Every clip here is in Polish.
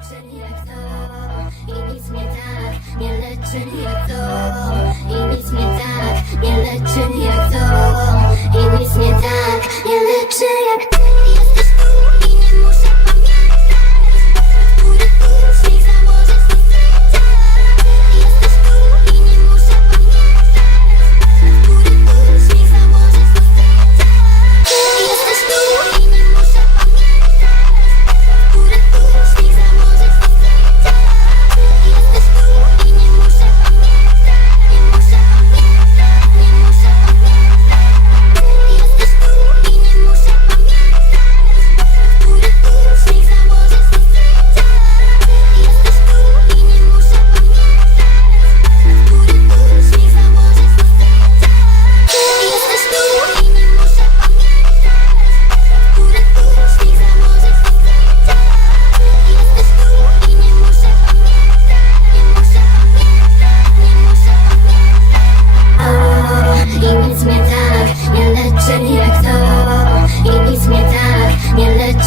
leczyli jak to. I nic mnie tak nie leczyli jak to. I nic mnie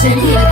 passion.